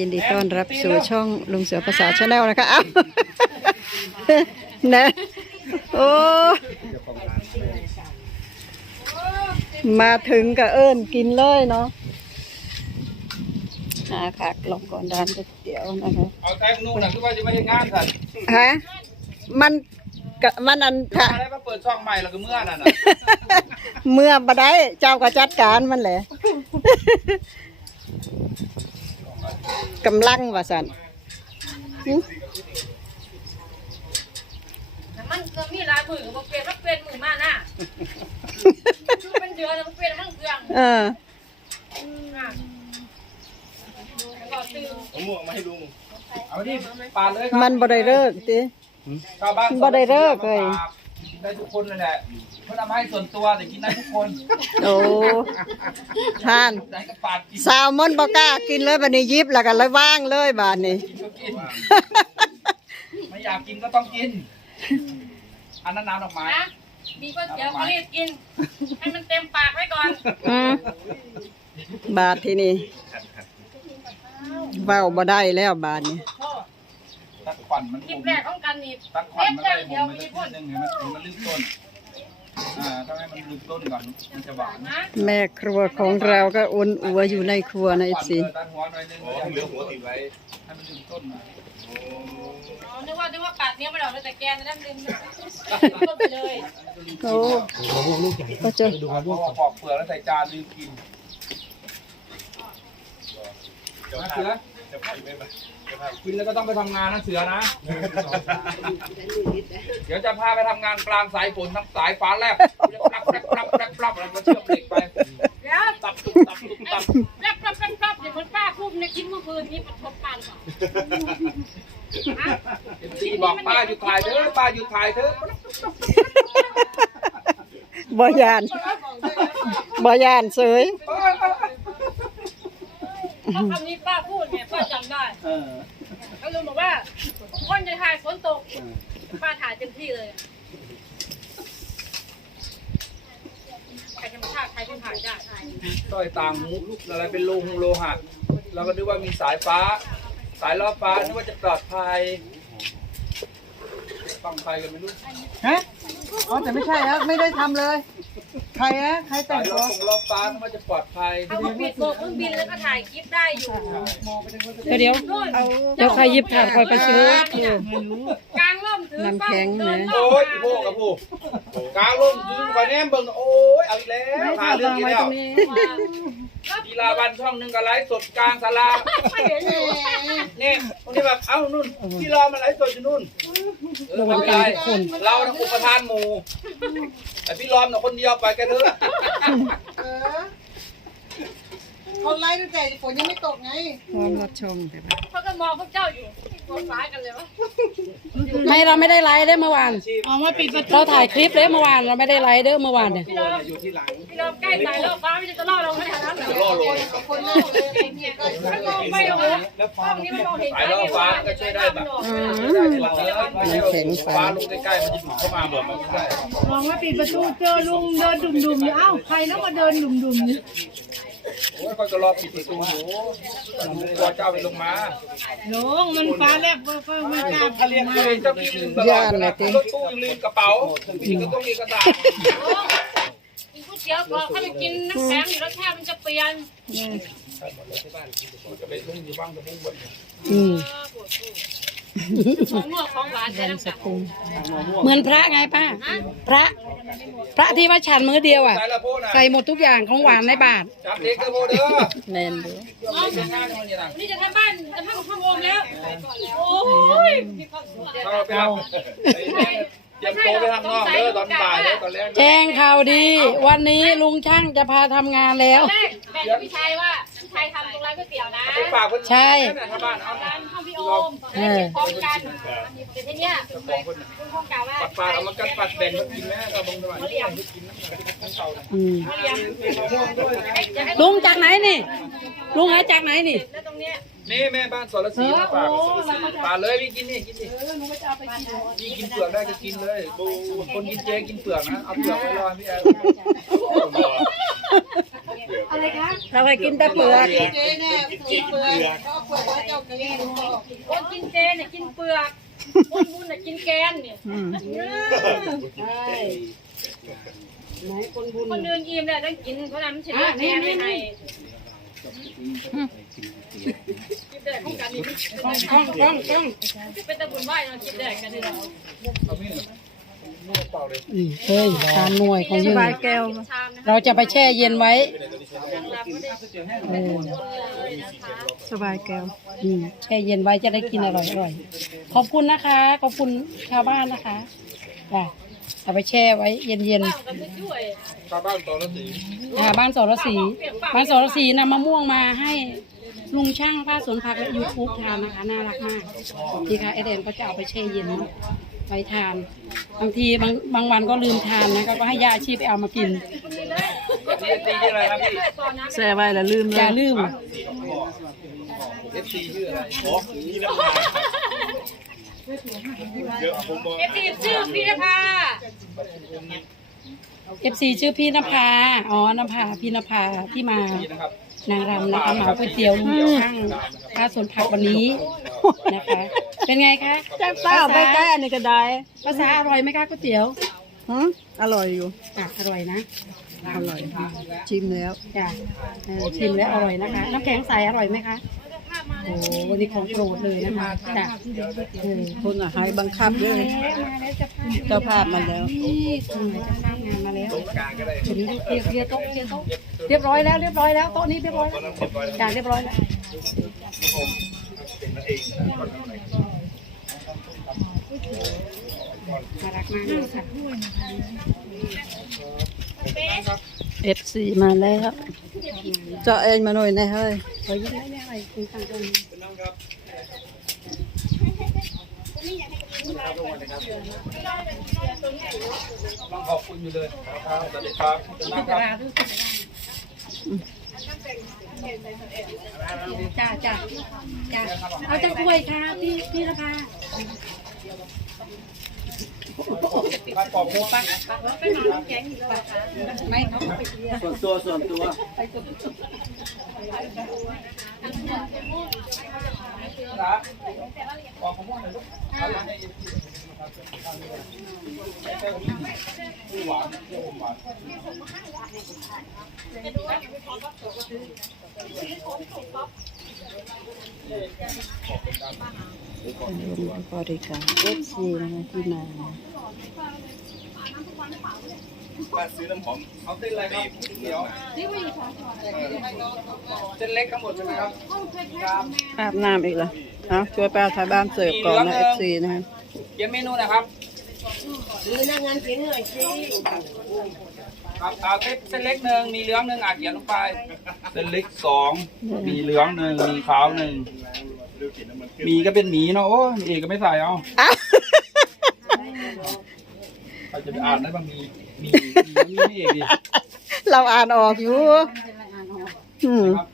ยินดีต้อนรับสู่ช่องลุงเสือภาษาชาแนลนะคะอ้าวนะโอ้มาถึงก็เอิ้นกินเลยเนาะหาคักลองก่อนด้านก๋วยเตี๋ยวนะคะเอาแตงนู่นนะคือว่าจะไม่ได้งานสัตว์ฮะมันกะมันอันค่ะอะไรมาเปิดช่องใหม่แล้วก็เมื่อนั่นน่ะเมื่อบ่ได้เจ้าก็จัดการมันแหละ กำลังว่าสันหึแต่มันก็มีหลายมือก็บ่เปลี่ยนมันเปลี่ยนมือมาหน้าคือเป็นเดือนแล้วมันเปลี่ยนมันเครื่องเอออะก็ตื่นผมม่วงมาให้ลุงเอาที่ปาดเลยครัมันบ่ได้เลิกติชาวบ้านบ่ได้เลิกเลย ได้ทุกคนนั่นแหละเพื่อนเอามาให้ส่วนตัวแต่กินได้ทุกคนโอ้ทานไหนก็ปาดกินสาวมอนบ่กล้ากินเลยบัดนี้ยิบแล้วก็เลยว่างเลยบาดนี้ กินก็กิน ไม่อยากกินก็ต้องกิน อันนั้นน้ำดอกไม้นะมีก๋วยเตี๋ยวก็รีบกิน ให้มันเต็มปากไว้ก่อน อืมบาดที่นี่เว้าบ่ได้แล้วบาดนี้ตัดค วันมันคลิปแรกของกันนี่ตัดควัเล็นบมันแล้ได้วผเดียวมมันมีจะพ่นนึงให้มันให้มันลืมต้นอ่าต้องให้มันลืมต้นก่อนมันจะหวานนะแม่ครัวของเราก็อุ่นอัวอยู่ในครัวนะควัน FC เออตัดหัวหน่อยนึงอย่าเหลือหัวติดไว้ให้มันลืมต้นหน่อยอ๋อนึกว่านึกว่าปากเนี้ยไม่ออกเลยแต่แกนนั่นลืมต้นไปเลยโอ้ก็จะดูครับพวกปอกเปลือกแล้วใส่จานลืมกินนะเสือ กินแล้วก็ต้องไปทำงานนะเสือนะ เดี๋ยวจะพาไปทำงานกลางสายฝนทั้งสายฟ้าแลบปรับปรับปรับปรับปรับแล้วก็เชื่อมเหล็กไปเดี๋ยวตับตุบตับตุบตับแป๊บแป๊บแป๊บแป๊บเดี๋ยวคนป้าพูดในคลิปเมื่อคืนนี้ประทบกันก่อนฮะตีบอกป้าหยุดถ่ายเถอะป้าหยุดถ่ายเถอะบ่ยานบ่ยานเสย เพราะคำนี้ จำได้เออแล้วลุงบอกว่าคนจะถ่ายฝนตกป้าถ่ายเต็มที่เลยใครธรรมชาติใครที่ถ่ายได้ต้อยต่างหูอะไรเป็นโลหงโลหะเราก็นึกว่ามีสายฟ้า สายล่อฟ้านึกว่าจะปลอดภัยฟังใครกันไม่รู้ฮะอ๋อแต่ไม่ใช่ฮะไม่ได้ทำเลยใค รฮะใครแต่สางยตัล่อวฟงล่อฟ้านึกว่าจะปลอดภัยเขาก็ปิดโบกเครื่องบินแล้วก็ถ่ายคลิปได้อยู่เดี๋ยวนู่นเดี๋ยวใครยิบถาดคอยไปซื้อกลางร่มถือน้ำแข็งนะ โอ้ยโพกกับผู้กลางลมยืนคอยแนมเบิ่งโอ้ยเอาอีกแล้วหาเรื่องอีกแล้วกีฬาบันช่องหนึ่งก็ไลฟ์สดกลางศาลาไม่เห็นอยู่เนี่ยตรงนี้แบบเอ้านู่นกีฬามันไลฟ์สดอยู่นู่นเออไม่เป็นไรเราทั้งอุปทานหมู่แต่พี่รอมน่ะคนเดียวไปแกันเถอะเขาไล่ตั้งแต่ฝนยังไม่ตกไงพร้อมรับชมแต่ว่าเขาก็มองพวกเจ้าอยู่มองซ้ายกันเลยวะไม่เราไม่ได้ไลฟ์ได้เมื่อวานออกมาปิดประตูเราถ่ายคลิปได้เมื่อวานเราไม่ได้ไลฟ์เด้อเมื่อวานเนี่ยพี่น้องพี่น้องใกล้ตายแล้วฟ้าไม่จะล่อลงขนาดนั้นเหรอ จะล่อลงคนเล่าเลยเนี่ยก็มันมองไปเหรอห้องนี้มันมองเห็นสายล่อฟ้าก็ช่วยได้แบบอืมไม่ใช่ว่าฟ้าลงใกล้ๆมันจะดูดเข้ามาแบบมันไม่ได้มองว่าปิดประตูเจอลุงเดินดุ่มๆอยู่อ้าวใครแล้วมาเดินดุ่มๆนี่โอ้ยก็จะรอปิดประตูอยู่กลัวเจ้าไปลงมาลงมันฟ้าแลบก็ก็ไม่กล้าถ้าเรียกเลยเจ้าพี่ลืมตลอดรถตู้ยังลืมกระเป๋าพี่ก็ต้องมีกระดาษ กินก๋วยเตี๋ยวก่อนถ้าไปกินน้ำแข็งเดี๋ยวรสชาติมันจะเปลี่ยนจะไปทุ่งอยู่บ้างจะพุ่งบนอืมของนวดของหวานแต่น้ำตาลเหมือนพระไงป้า พระ พระที่ว่าฉันมื้อเดียวอะสายละโพนะใส่หมดทุกอย่างของหวานในบาทจับเด็กกระโพเด้อแน่นเด้อนี่จะทำบ้านจะทำข้าวโพดแล้ว โอ้ยมีความสุขเราไปทำเตรียมโตไปทำนอกเด้อตอนบ่ายเด้อตอนแรกแจ้งข่าวดี วันนี้ลุงช่างจะพาทำงานแล้ว แม่แม่กับพี่ชายว่าพี่ชายทำตรงร้านก๋วยเตี๋ยวนะไปฝากคนใช่ชาวบ้านเอาร้านข้าวพี่โอมเก็บพร้อมกันเดี๋ยวทีเนี้ยคุณพ่อกล่าวว่าปัดปลาเอามากัดปัดแบ่งมากินแม่เราบงสวรรค์เขาเลี้ยงอืมเขาเลี้ยงอยากให้ลุงจากไหนนี่ ลุงหาจากไหนนี่ แล้วตรงเนี้ย นี่แม่บ้านสรศรีมาฝากฝากเลยพี่กินนี่กินนี่เออหนูก็จะเอาไปกินพี่กินเปลือกได้ก็กินเลยบูคนกินเจกินเปลือกนะเอาเปลือกไว้รอพี่แอลอะไรคะเราไปกินแต่เปลือกเจ๊เนี่ยกินเปลือกเขาเปลือกไว้เจ้ากินคนกินเจเนี่ยกินเปลือกคนบุญเนี่ยกินแกนเนี่ยคนเดินอิ่มเนี่ยต้องกินเพราะนั้นมันเฉลี่ยแกนไม่ให้ กินแดกของกันนี่กล้องกล้องกล้องกล้องเป็นตะบุญไหวเนาะกินแดกกันนี่เราเอาพี่นวเปล่าเลยเฮ้ยทาหน่วยของยืนแก้วชามนะคะเราจะไปแช่เย็นไว้ยังรับไม่ได้เออเลยนะคะสบายแก้วแช่เย็นไว้จะได้กินอร่อยอร่อยขอบคุณนะคะ ขอบคุณชาวบ้านนะคะจ้ะ เอาไปแช่ไว้เย็นเย็นบ้างก็ไม่ช่วยชาวบ้านสรศรีๆอ่าบ้านสรศรีบ้านสรศรีนำมะม่วงมาให้ลุงช่างป้าสวนผักและยูทูบทานนะคะน่ารักมากทีค่ะเอเดนก็จะเอาไปแช่เย็นไว้ทาน บางทีบางบางวันก็ลืมทานนะก็ให้ยาอาชีพไปเอามากินนี่ตีชื่ออะไรครับพี่ตอนนั้นแซ่ไว้แล้วลืมเลอย่ายลืม เอฟซีชื่ออะไร เอฟซีชื่อพี่นภาเอฟซีชื่อพี่นภาอ๋อนภาพี่นภาที่มานี่นะครับนางรำนะคะเหมาก๋วยเตี๋ยวลุงช่างค่าสวนผักวันนี้นะคะ เป็นไงคะเปล่าไปใกล้อันนี้ก็ได้ภาษาอร่อยไหมคะก๋วยเตี๋ยวหืมอร่อยอยู่อะอร่อยนะอร่อยชิมแล้วจ้ะเออชิมแล้วอร่อยนะคะ น้ำแข็งใสอร่อยไหมคะ โอ้วันนี้ของโปรดเลยนะคะจ้ะเออคนอะให้บังคับด้วยเจ้าภาพมาแล้ว นี่สมัยจะสร้างงานมาแล้วถึงเรียบเรียบโต๊ะเรียบโต๊ะเรียบร้อยแล้วเรียบร้อยแล้วโต๊ะนี้เรียบร้อยแล้วจ้ะเรียบร้อยแล้วน่ารักมากเลยค่ะ เอฟซีมาแล้ว เจาะเองมาหน่อยนะเฮ้ย ขอยิ้มได้ไหมอะไรคุณฟังกันต้องขอบคุณอยู่เลยครับสวัสดีครับขอบคุณมากครับจ้าจ้าจ้าเอาจังกล้วยค่ะพี่พี่นะคะครับขอบคุณมากไม่เขาเอาไปเรียนส่วนตัวส่วนตัวนะบอกผมว่าหน่อยลูกเอาเลยให้ยินดีหวานหวาน บริการเอฟซีนะคะที่มา บ้านซื้อน้ำหอมเอาเส้นอะไรครับเดี๋ยวเส้นเล็กทั้งหมดใช่ไหมครับครับอาบน้ำอีกเหรอเอาช่วยป้าทายบ้านเสิร์ฟก่อนนะเอฟซีนะคะเขียนเมนูนะครับครับเอาเส้นเส้นเล็กหนึ่งมีเหลืองหนึ่งอะเขียนลงไป เส้นเล็กสองมีเหลืองหนึ่งมีขาวหนึ่งมีก็เป็นหมีเนาะโอ้มีเอกก็ไม่ใส่เอาใครจะไปอ่านได้บ้างมี มีมีมีเอกดิเราอ่านออกอยู่ อืมครับ